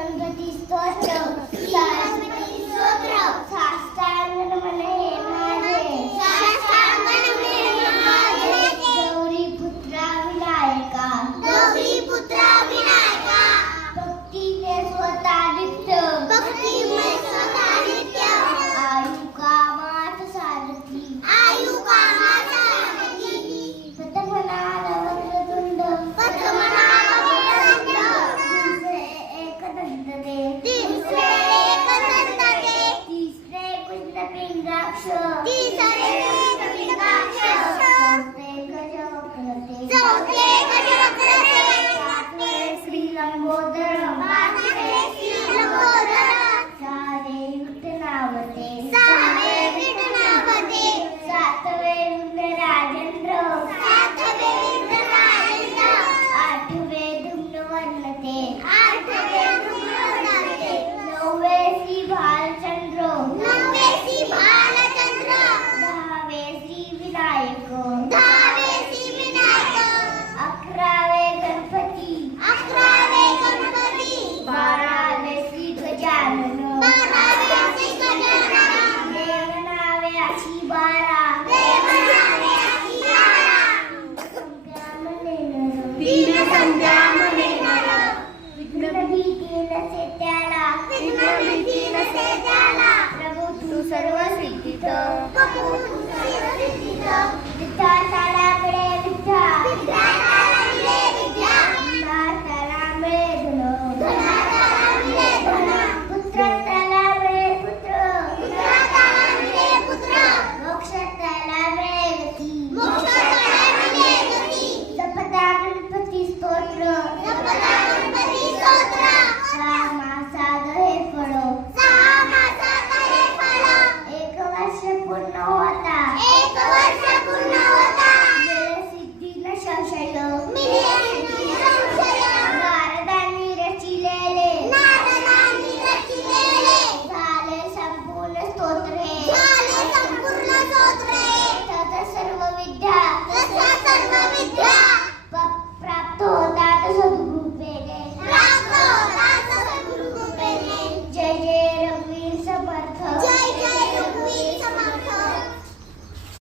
गणपती स्तोत्र सरस्वती स्तोत्र साष्टांग नमने माझे गौरी पुत्रा विनायका भक्तीने स्वतः नित्य आयु कामात सारथी पथमनाल वक्रतुंड तिसरे कुंडपिंडाक्ष चौथे गजवक्र सातवे श्रीलंबोदरम सहावे विठ्ठलावते सातवे राजेंद्र आठवे धुम्नवर्णते नववे श्री भालचंद्र दहावे श्री विनायक अकरावे गणपती बारावे श्री गजानन देवनावे अशी बारा विघ्नभीती नसे त्याला प्रभू तू सर्व सिद्धित